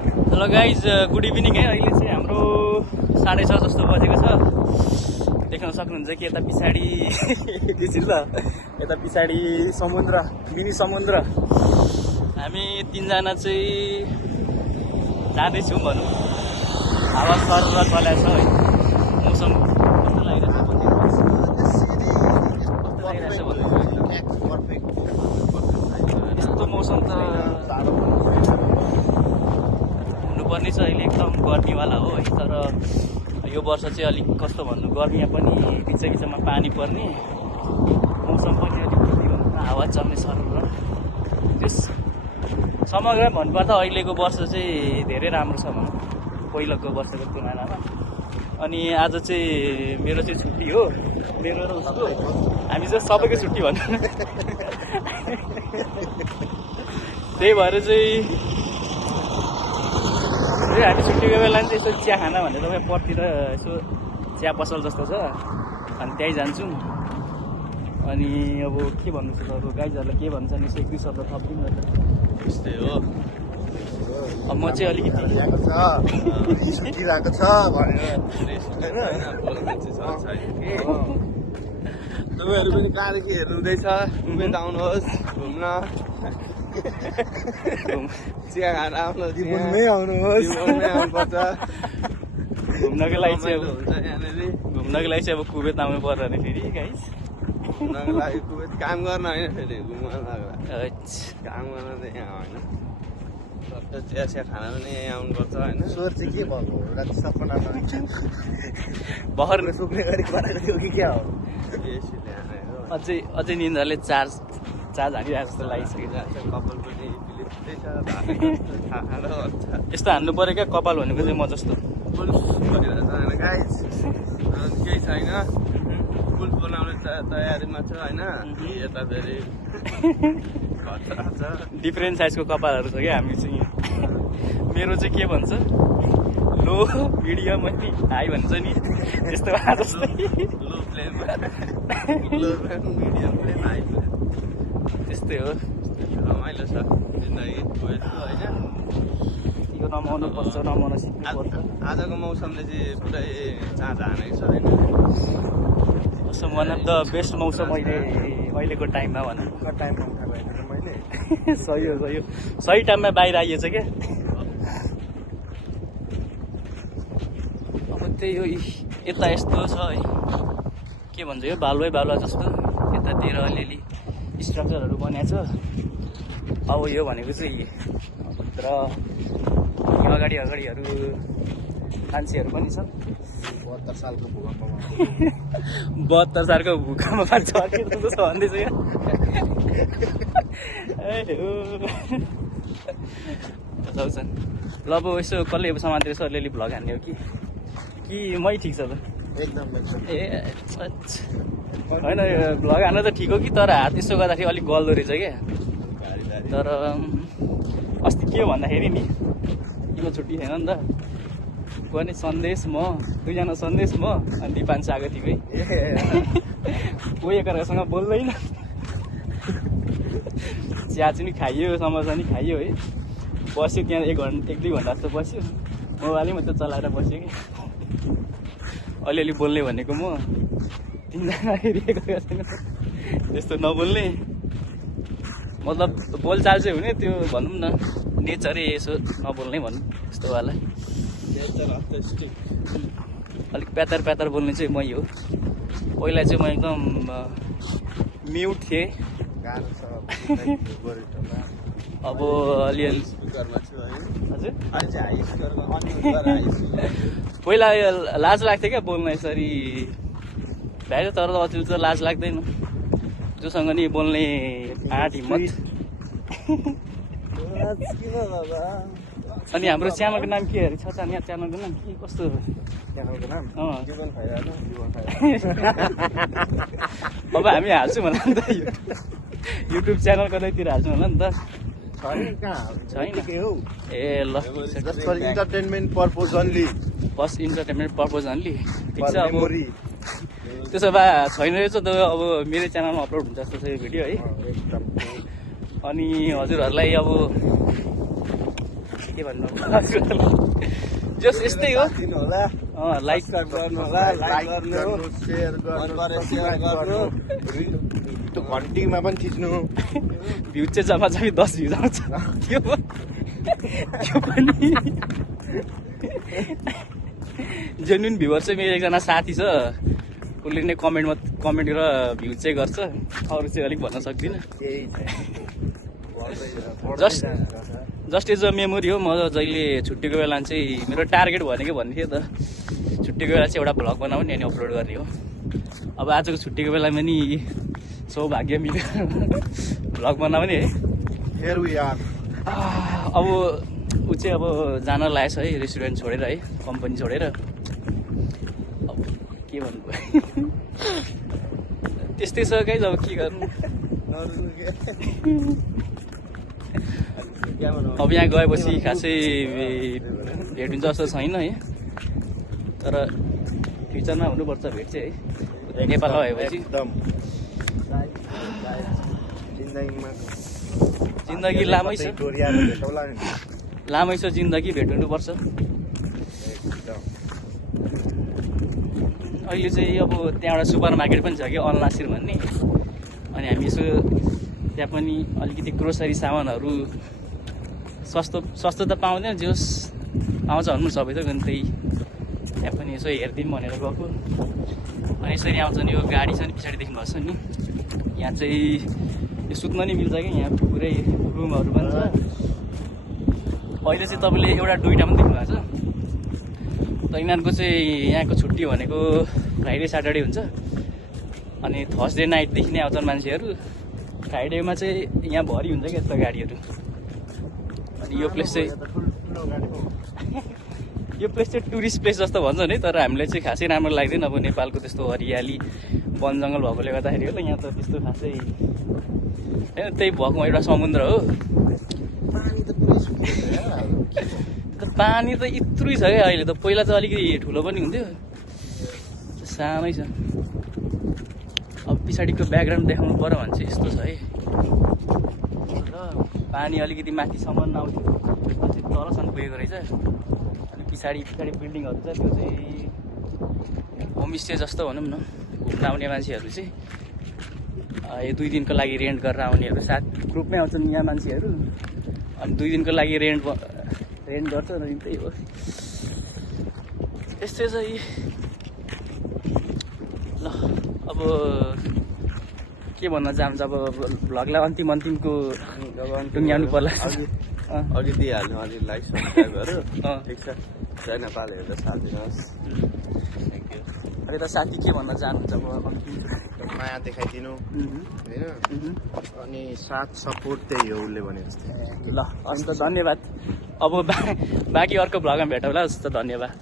Hello guys, good evening है। अहिले चाहिँ हाम्रो 6:30 जस्तो बजेको छ। देख्न सक्नुहुन्छ कि यता पछाडि एकैछिन ल, यता पछाडि समुद्र, मिनी समुद्र। हामी तीनजना चाहिँ जाँदैछौँ भनौँ। हावा सरर चलाएको छ है। मौसम कस्तो लागिरहेछ यस्तो मौसम त हुनुपर्ने छ अहिले। एकदम गर्मीवाला हो है। तर यो वर्ष चाहिँ अलिक कस्तो भन्नु, गर्मीमा पनि बिच बिचमा पानी पर्ने, मौसम पनि अलिक हावा चल्ने सरर। त्यस समग्र भन्नुपर्दा अहिलेको वर्ष चाहिँ धेरै राम्रो छ भनौँ, पहिलाको वर्षको तुलनामा। अनि आज चाहिँ मेरो चाहिँ छुट्टी हो, मेरो र उसको। हामी चाहिँ सबैको छुट्टी भनौँ न। त्यही भएर चाहिँ हामी छुट्टीको बेला चाहिँ यसो चिया खाना भनेर तपाईँ पर्तिर यसो चिया पसल जस्तो छ, अनि त्यहीँ जान्छौँ। अनि अब के भन्नु छ अरू गाइजहरूलाई के भन्छ नि, 1-2 शब्द थपिदिनु न त। त्यस्तै हो। अब म चाहिँ अलिकति छुटिरहेको छ भनेर तपाईँहरू पनि कहाँदेखि हेर्नुहुँदैछ, उमेद आउनुहोस् घुम्न, चिया खान आउनुहोस्, जीवनमै आउनुहोस्, जीवनमै आउनुपर्छ। घुम्नको लागि चाहिँ हुन्छ यहाँनिर। घुम्नको लागि चाहिँ अब कुवेत आउनु पर्यो नि फेरि गाइस। घुम्नको लागि कुवेत काम गर्न होइन, फेरि घुम्न लाग्ला। काम गर्न त यहाँ होइन, चिया चिया खाना पनि यहीँ आउनुपर्छ होइन। स्वर चाहिँ के भएको हो, राति सपना भर्खर सुक्ने गरी बनाएको थियो कि क्या हो? अझै निन्द्राले चार्ज हानिरहेको जस्तो लागिसक्यो। कपाल पनि यस्तो हान्नु पऱ्यो क्या कपाल भनेको चाहिँ म जस्तो। केही छैन, पुल बनाउने तयारीमा छ होइन। यता फेरि डिफ्रेन्ट साइजको कपालहरू छ क्या हामी चाहिँ। मेरो चाहिँ के भन्छ, लो मिडियम अनि हाई भन्छ नि, त्यस्तो जस्तै। Low plane, medium plane, high plane, त्यस्तै हो। रमाइलो छ जिन्दगी होइन। यो रमाउनु पर्छ, रमाउन सिक्नु पर्छ। आजको मौसमले चाहिँ पुरै चाँज हानेको छ होइन। वान अफ द बेस्ट मौसम अहिलेको टाइममा भनौँ। टाइममा उठाएको होइन मैले। सही हो, सही टाइममा बाहिर आइएछ क्या। अब त्यही हो, यता यस्तो छ है, के भन्छ यो बालुवा जस्तो। यतातिर अलिअलि स्ट्रक्चरहरू बनाएको छ। अब यो भनेको चाहिँ भित्र अगाडिहरू मान्छेहरू पनि छन्। 72 सालको भूकम्पमा 72 सालको भूकम्पमा झर्किँदैछ भन्दैछ क्या। छन् ल। अब यसो कसले समातेर यसो अलिअलि भ्लग हान्ने हो कि मै ठिक छ त? एकदम ए होइन, भ्लग हान्न त ठिक हो कि, तर हात यसो गर्दाखेरि अलिक गल्दो रहेछ क्या। तर अस्ति के हो भन्दाखेरि नि, किन छुट्टी छैन नि त, गर्ने सन्देश म, दुईजना सन्देश म अनि दिपान्स आएको थियौँ है। कोही एकअर्कासँग बोल्दैन, चिया पनि खाइयो, समोसा पनि खाइयो है। बस्यो त्यहाँ 1-2 घन्टा जस्तो बस्यो, मोबाइलै मात्रै चलाएर बस्यो कि। अलिअलि बोल्ने भनेको म, तिनजना फेरि एकअर्कासँग त्यस्तो नबोल्ने, मतलब बोलचाल चाहिँ हुने, त्यो भनौँ न नेचरै यसो नबोल्ने भनौँ, त्यस्तो वाला। अलिक प्यातर बोल्ने चाहिँ मै हो। पहिला चाहिँ म एकदम म्युट थिएँ। अब अलिअलि हजुर पहिला लाज लाग्थ्यो क्या बोल्न यसरी भ्यायो, तर अचेल चाहिँ लाज लाग्दैन। जोसँग नि बोल्ने आँट हिम्मत। अनि हाम्रो च्यानलको नाम के अरे छ त? यहाँ च्यानलको नाम के कस्तो? च्यानलको नाम जीवन खाइरहेको, जीवन खाइरहेको। अब हामी हाल्छौँ होला नि त, युट्युब च्यानल कतैतिर हाल्छौँ होला नि त। छैन के हो? ए ल, just for entertainment purpose only. बस इन्टरटेनमेन्ट पर्पज अन्ली, ठिक छ। अब त्यसो भए छैन रहेछ त, अब मेरो च्यानलमा अपलोड हुन्छ जस्तो छ यो भिडियो है। अनि हजुरहरूलाई अब के भन्नु जस यस्तै हो दिनु होला लाइक गर्नु होला लाइक गर्नु शेयर गर्नु त्यो घन्टीमा पनि थिच्नु भ्यू चाहिँ जम्मा जम्मी 10 भ्यू आउँछ त्यो पनि जेन्युन भ्युवर चाहिँ मेरो एकजना साथी छ उसले नै कमेन्ट र भ्यू चाहिँ गर्छ अरू चाहिँ अलिक भन्न सक्दिनँ जस्ट एज अ मेमोरी हो म जहिले छुट्टीको बेला चाहिँ मेरो टार्गेट भनेको भन्ने थियो त छुट्टीको बेला चाहिँ एउटा भ्लग बनाउने अनि अपलोड गर्ने हो अब आजको छुट्टीको बेलामा नि सौभाग्य मिल्यो भ्लग बनाउने है अब ऊ चाहिँ अब जान लागेछ है रेस्टुरेन्ट छोडेर है कम्पनी छोडेर अब के भन्नु त्यस्तै छ गाइस अब के गर्नु अब यहाँ गएपछि खासै भेट हुन्छ जस्तो छैन है तर फ्युचरमा हुनुपर्छ भेट चाहिँ है नेपालमा भएपछि जिन्दगी लामै छ जिन्दगी भेट हुनुपर्छ अहिले चाहिँ अब त्यहाँ एउटा सुपर मार्केट पनि छ कि अलनासिर भन्ने अनि हामी यसो त्यहाँ पनि अलिकति ग्रोसरी सामानहरू सस्तो त पाउँदैन जोस् पाउँछ भन्नु सबै थोक अनि त्यही त्यहाँ पनि यसो हेरिदिउँ भनेर गएको अनि यसरी आउँछ नि यो गाडी छ नि पछाडि देख्नुभएको छ नि यहाँ चाहिँ यो सुत्न नि मिल्छ कि यहाँ पुरै रुमहरू पनि छ अहिले चाहिँ तपाईँले एउटा दुईवटा पनि देख्नुभएको छ त यिनीहरूको चाहिँ यहाँको छुट्टी भनेको फ्राइडे स्याटरडे हुन्छ अनि थर्सडे नाइटदेखि नै आउँछन् मान्छेहरू फ्राइडेमा चाहिँ यहाँ भरि हुन्छ क्या यस्तो गाडीहरू अनि यो प्लेस चाहिँ टुरिस्ट प्लेस जस्तो भन्छ नि तर हामीलाई चाहिँ खासै राम्रो लाग्दैन अब नेपालको त्यस्तो हरियाली वन जङ्गल भएकोले गर्दाखेरि होला यहाँ त त्यस्तो खासै होइन त्यही भएको एउटा समुद्र हो पानी त यत्रै छ क्या अहिले त पहिला चाहिँ अलिकति ठुलो पनि हुन्थ्यो सानै छ अब पछाडिको ब्याकग्राउन्ड देखाउनु पर्यो भने चाहिँ यस्तो छ है र पानी अलिकति माथिसम्म आउँथ्यो अझै तलसम्म पुगेको रहेछ अनि पछाडि बिल्डिङहरू छ त्यो चाहिँ होमस्टे जस्तो भनौँ न घुम्न आउने मान्छेहरू चाहिँ यो 2 दिनको लागि रेन्ट गरेर आउनेहरू साथ ग्रुपमै आउँछन् यहाँ मान्छेहरू अनि 2 दिनको लागि रेन्ट गर्छ अनि त्यही हो यस्तै छ ल अब के भन्न चाहन्छ अब भ्लगलाई अन्तिमको टुङ्ग्याउनु पर्ला अघि दिइहाल्नु अलि लाइक सब्सक्राइब गरौँ ठिक छ जय नेपाल हेरेर साथ दिनुहोस् थ्याङ्क यू अब त साथी के भन्न चाहनुहुन्छ अब माया देखाइदिनु होइन अनि साथ सपोर्ट त्यही हो उसले भने जस्तै ल हस् त धन्यवाद अब बाँकी अर्को भ्लगमा भेटौँला हस् त धन्यवाद